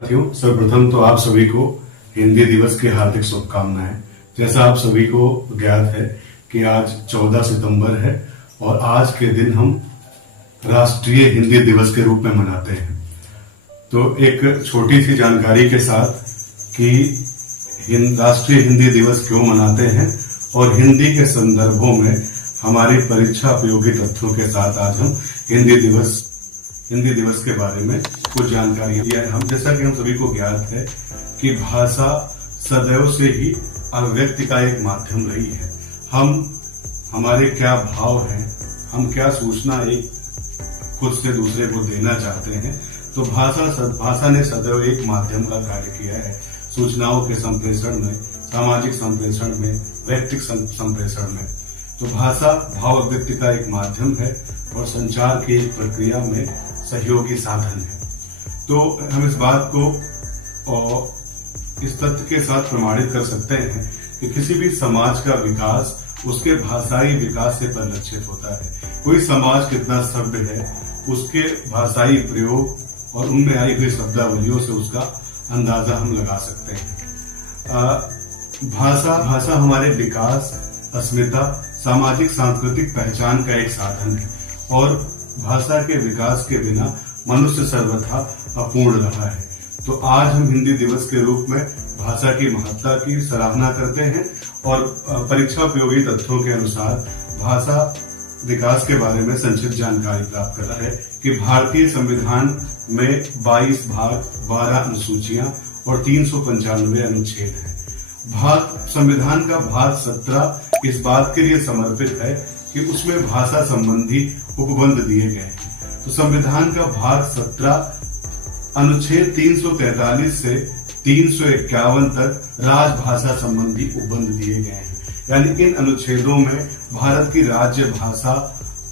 साथियों, सर्वप्रथम तो आप सभी को हिंदी दिवस की हार्दिक शुभकामनाएं। जैसा आप सभी को ज्ञात है कि आज 14 सितंबर है और आज के दिन हम राष्ट्रीय हिंदी दिवस के रूप में मनाते हैं। तो एक छोटी सी जानकारी के साथ कि राष्ट्रीय हिंदी दिवस क्यों मनाते हैं और हिंदी के संदर्भों में हमारी परीक्षा उपयोगी तथ्यों के साथ आज हम हिंदी दिवस के बारे में कुछ जानकारी दिया है। जैसा कि हम सभी को ज्ञात है कि भाषा सदैव से ही अभिव्यक्ति का एक माध्यम रही है। हमारे क्या भाव हैं, हम क्या सूचना एक खुद से दूसरे को देना चाहते हैं, तो भाषा ने सदैव एक माध्यम का कार्य किया है। सूचनाओं के संप्रेषण में, सामाजिक संप्रेषण में, व्यक्तिगत संप्रेषण में। तो भाषा भाव अभिव्यक्ति का एक माध्यम है और संचार की एक प्रक्रिया में सहयोगी साधन है। तो हम इस बात को इस तथ्य के साथ प्रमाणित कर सकते हैं कि किसी भी समाज का विकास उसके भाषाई विकास से परिलक्षित होता है। कोई समाज कितना सभ्य है, उसके भाषाई प्रयोग और उनमें आई हुई शब्दावलियों से उसका अंदाजा हम लगा सकते हैं। भाषा हमारे विकास, अस्मिता, सामाजिक सांस्कृतिक पहचान का एक साधन है और भाषा के विकास के बिना मनुष्य सर्वथा अपूर्ण रहा है। तो आज हम हिंदी दिवस के रूप में भाषा की महत्ता की सराहना करते हैं और परीक्षा उपयोगी तथ्यों के अनुसार भाषा विकास के बारे में संक्षिप्त जानकारी प्राप्त कर रहा है कि भारतीय संविधान में 22 भाग, 12 अनुसूचियां और 395 अनुच्छेद हैं। संविधान का भाग 17 इस बात के लिए समर्पित है कि उसमें भाषा संबंधी उपबंध दिए गए हैं। तो संविधान का भाग 17 अनुच्छेद 343 से 351 तक राजभाषा संबंधी उपबंध दिए गए हैं। यानी इन अनुच्छेदों में भारत की राज्य भाषा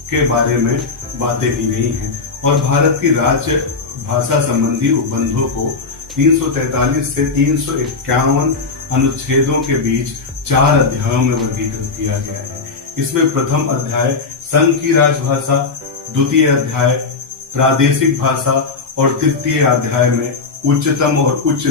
के बारे में बातें की गई हैं और भारत की राज्य भाषा संबंधी उपबंधों को 343 से 351 अनुच्छेदों के बीच 4 अध्यायों में वर्गीकृत किया गया है। इसमें प्रथम अध्याय संघ की राजभाषा, द्वितीय अध्याय प्रादेशिक भाषा और तृतीय अध्याय में उच्चतम और उच्च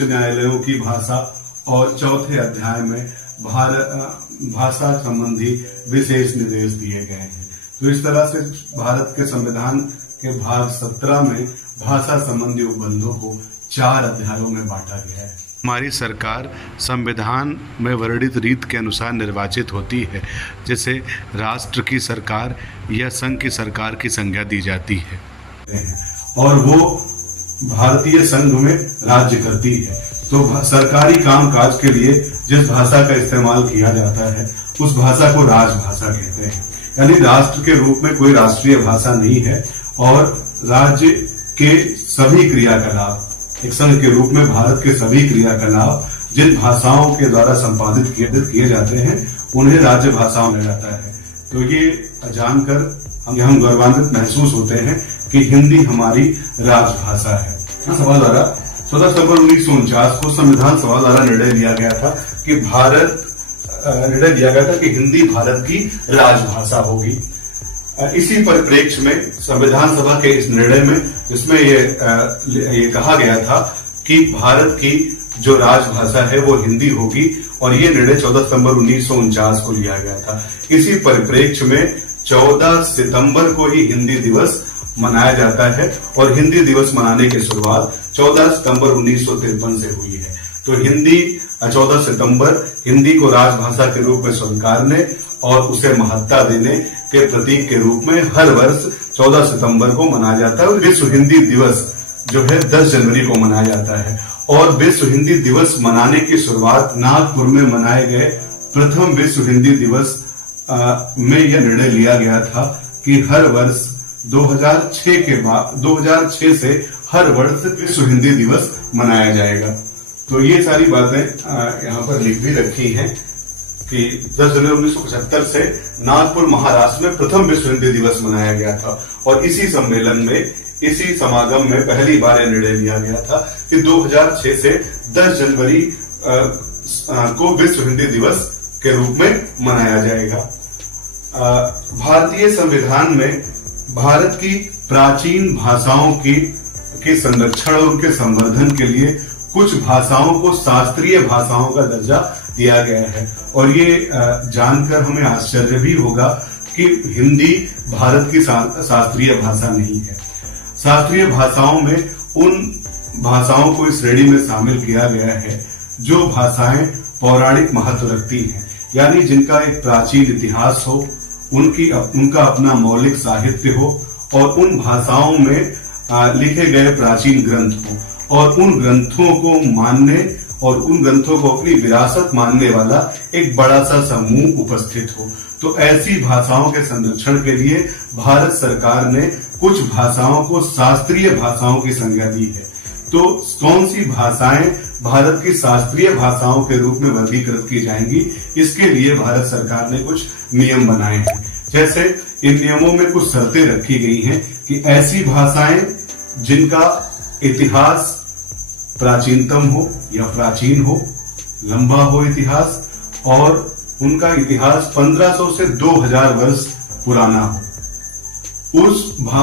न्यायालयों की भाषा और चौथे अध्याय में भाषा संबंधी विशेष निर्देश दिए गए हैं। तो इस तरह से भारत के संविधान के भाग 17 में भाषा संबंधी उपबंधों को 4 अध्यायों में बांटा गया है। हमारी सरकार संविधान में वर्णित रीत के अनुसार निर्वाचित होती है, जिसे राष्ट्र की सरकार या संघ की सरकार की संज्ञा दी जाती है और वो भारतीय संघ में राज्य करती है। तो सरकारी कामकाज के लिए जिस भाषा का इस्तेमाल किया जाता है उस भाषा को राजभाषा कहते हैं। यानी राष्ट्र के रूप में कोई राष्ट्रीय भाषा नहीं है और राज्य के सभी क्रियाकलाप, एक संघ के रूप में भारत के सभी क्रियाकलाप जिन भाषाओं के द्वारा संपादित किए जाते हैं उन्हें राज्य भाषाओं में जाता है। तो ये जानकर हम गौरवान्वित महसूस होते हैं कि हिंदी हमारी राजभाषा है। सभा द्वारा 14 सितंबर 1949 को संविधान सभा द्वारा निर्णय लिया गया था कि हिंदी भारत की राजभाषा होगी। इसी परिप्रेक्ष्य में संविधान सभा के इस निर्णय में जिसमें ये कहा गया था कि भारत की जो राजभाषा है वो हिंदी होगी और ये निर्णय 14 सितंबर 1949 को लिया गया था। इसी परिप्रेक्ष्य में 14 सितंबर को ही हिंदी दिवस मनाया जाता है और हिंदी दिवस मनाने की शुरुआत 14 सितंबर 1953 से हुई है। तो 14 सितंबर हिंदी को राजभाषा के रूप में स्वीकारने और उसे महत्ता देने के प्रतीक के रूप में हर वर्ष 14 सितंबर को मनाया जाता है। और विश्व हिंदी दिवस जो है 10 जनवरी को मनाया जाता है और विश्व हिंदी दिवस मनाने की शुरुआत नागपुर में मनाए गए प्रथम विश्व हिंदी दिवस में यह निर्णय लिया गया था कि हर वर्ष 2006 से हर वर्ष विश्व हिंदी दिवस मनाया जाएगा। तो ये सारी बातें यहाँ पर लिख भी रखी हैं कि 10 जनवरी 1975 से नागपुर महाराष्ट्र में प्रथम विश्व हिंदी दिवस मनाया गया था और इसी समागम में पहली बार यह निर्णय लिया गया था कि 2006 से 10 जनवरी को विश्व हिंदी दिवस के रूप में मनाया जाएगा। भारतीय संविधान में भारत की प्राचीन भाषाओं की के संरक्षण और उनके संवर्धन के लिए कुछ भाषाओं को शास्त्रीय भाषाओं का दर्जा दिया गया है। और ये जानकर हमें आश्चर्य भी होगा कि हिंदी भारत की शास्त्रीय भाषा नहीं है। शास्त्रीय भाषाओं में उन भाषाओं को इस श्रेणी में शामिल किया गया है जो भाषाएं पौराणिक महत्व रखती हैं, यानी जिनका एक प्राचीन इतिहास हो, उनका अपना मौलिक साहित्य हो और उन भाषाओं में लिखे गए प्राचीन ग्रंथ हो और उन ग्रंथों को मानने और उन ग्रंथों को अपनी विरासत मानने वाला एक बड़ा सा समूह उपस्थित हो। तो ऐसी भाषाओं के संरक्षण के लिए भारत सरकार ने कुछ भाषाओं को शास्त्रीय भाषाओं की संज्ञा दी है। तो कौन सी भाषाएं भारत की शास्त्रीय भाषाओं के रूप में वर्गीकृत की जाएंगी, इसके लिए भारत सरकार ने कुछ नियम बनाए हैं। जैसे इन नियमों में कुछ शर्तें रखी गई हैं कि ऐसी भाषाएं जिनका इतिहास प्राचीनतम हो या प्राचीन हो, लंबा हो इतिहास, और उनका इतिहास 1500 से 2000 वर्ष पुराना हो।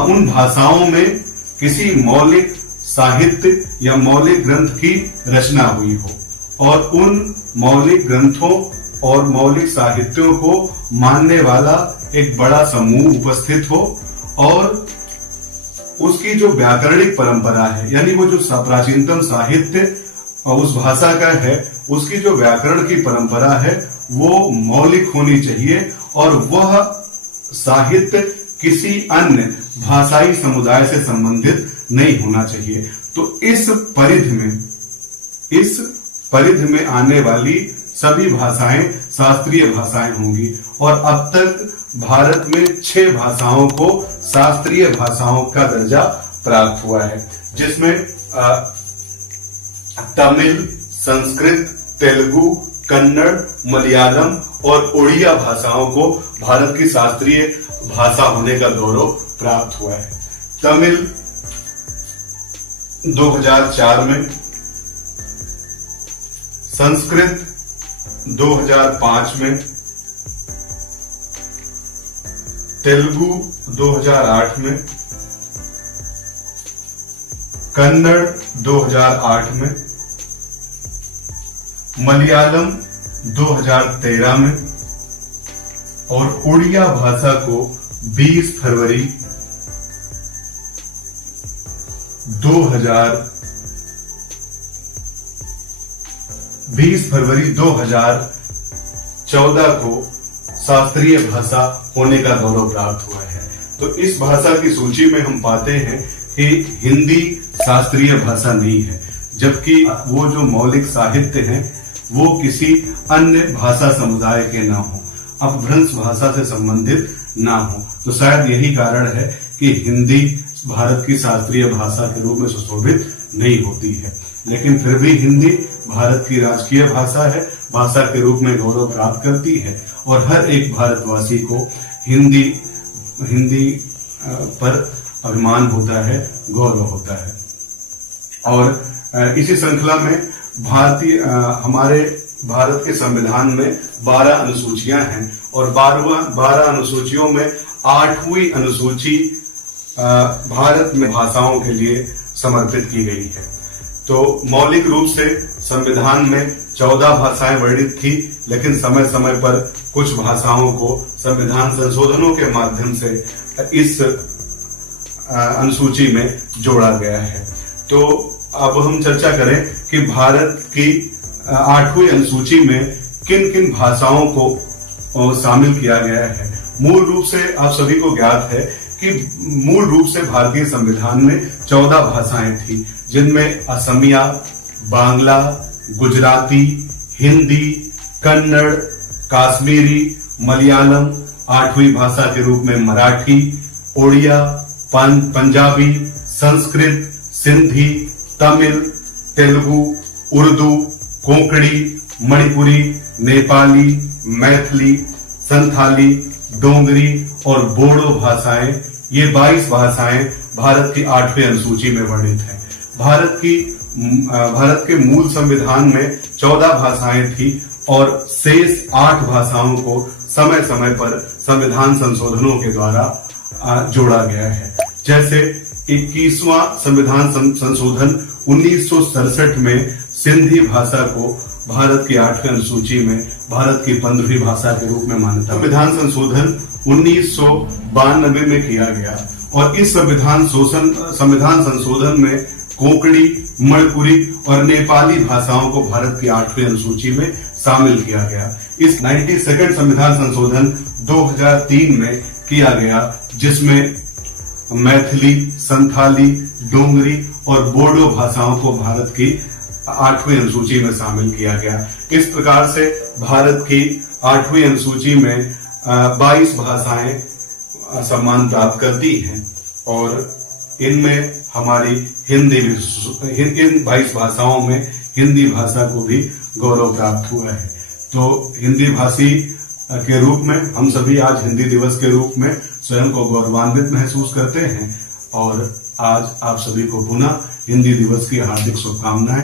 उन भाषाओं में किसी मौलिक साहित्य या मौलिक ग्रंथ की रचना हुई हो और उन मौलिक ग्रंथों और मौलिक साहित्यों को मानने वाला एक बड़ा समूह उपस्थित हो और उसकी जो व्याकरणिक परंपरा है, यानी वो जो प्राचीनतम साहित्य उस भाषा का है, उसकी जो व्याकरण की परंपरा है वो मौलिक होनी चाहिए और वह साहित्य किसी अन्य भाषाई समुदाय से संबंधित नहीं होना चाहिए। तो इस परिधि में आने वाली सभी भाषाएं शास्त्रीय भाषाएं होंगी और अब तक भारत में 6 भाषाओं को शास्त्रीय भाषाओं का दर्जा प्राप्त हुआ है, जिसमें तमिल, संस्कृत, तेलुगु, कन्नड़, मलयालम और उड़िया भाषाओं को भारत की शास्त्रीय भाषा होने का गौरव प्राप्त हुआ है। तमिल 2004 में, संस्कृत 2005 में, तेलुगु 2008 में, कन्नड़ 2008 में, मलयालम 2013 में और उड़िया भाषा को 20 फरवरी 2014 को शास्त्रीय भाषा होने का गौरव प्राप्त हुआ है। तो इस भाषा की सूची में हम पाते हैं कि हिंदी शास्त्रीय भाषा नहीं है, जबकि वो जो मौलिक साहित्य है वो किसी अन्य भाषा समुदाय के ना हो, अपभ्रंश भाषा से संबंधित ना हो। तो शायद यही कारण है कि हिंदी भारत की शास्त्रीय भाषा के रूप में सुशोभित नहीं होती है, लेकिन फिर भी हिंदी भारत की राजकीय भाषा है, भाषा के रूप में गौरव प्राप्त करती है और हर एक भारतवासी को हिंदी पर अभिमान होता है, गौरव होता है। और इसी श्रृंखला में हमारे भारत के संविधान में 12 अनुसूचियां हैं और 12 अनुसूचियों में 8वीं अनुसूची भारत में भाषाओं के लिए समर्पित की गई है। तो मौलिक रूप से संविधान में 14 भाषाएं वर्णित थी, लेकिन समय समय पर कुछ भाषाओं को संविधान संशोधनों के माध्यम से इस अनुसूची में जोड़ा गया है। तो अब हम चर्चा करें कि भारत की 8वीं अनुसूची में किन किन भाषाओं को शामिल किया गया है। मूल रूप से आप सभी को ज्ञात है कि मूल रूप से भारतीय संविधान में 14 भाषाएं थी, जिनमें असमिया, बांग्ला, गुजराती, हिंदी, कन्नड़, काश्मीरी, मलयालम, 8वीं भाषा के रूप में मराठी, ओडिया, पंजाबी, संस्कृत, सिंधी, तमिल, तेलुगु, उर्दू, कोंकणी, मणिपुरी, नेपाली, मैथिली, संथाली, डोंगरी और बोडो भाषाएं, ये 22 भाषाएं भारत की 8वीं अनुसूची में वर्णित हैं। भारत के मूल संविधान में 14 भाषाएं थी और शेष 8 भाषाओं को समय समय पर संविधान संशोधनों के द्वारा जोड़ा गया है। जैसे 21वां संविधान संशोधन 1967 में सिंधी भाषा को भारत की 8वीं अनुसूची में भारत की 15वीं भाषा के रूप में मान्यता। संविधान संशोधन 1992 में किया गया और इस संविधान संशोधन में कोंकणी, मणिपुरी और नेपाली भाषाओं को भारत की 8वीं अनुसूची में शामिल किया गया। इस 92nd संविधान संशोधन 2003 में किया गया, जिसमें मैथिली, संथाली, डोंगरी और बोडो भाषाओं को भारत की 8वीं अनुसूची में शामिल किया गया। इस प्रकार से भारत की 8वीं अनुसूची में 22 भाषाएं सम्मान प्राप्त करती हैं और इनमें हमारी हिंदी इन 22 भाषाओं में हिंदी भाषा को भी गौरव प्राप्त हुआ है। तो हिंदी भाषी के रूप में हम सभी आज हिंदी दिवस के रूप में स्वयं को गौरवान्वित महसूस करते हैं और आज आप सभी को पुनः हिंदी दिवस की हार्दिक शुभकामनाएं।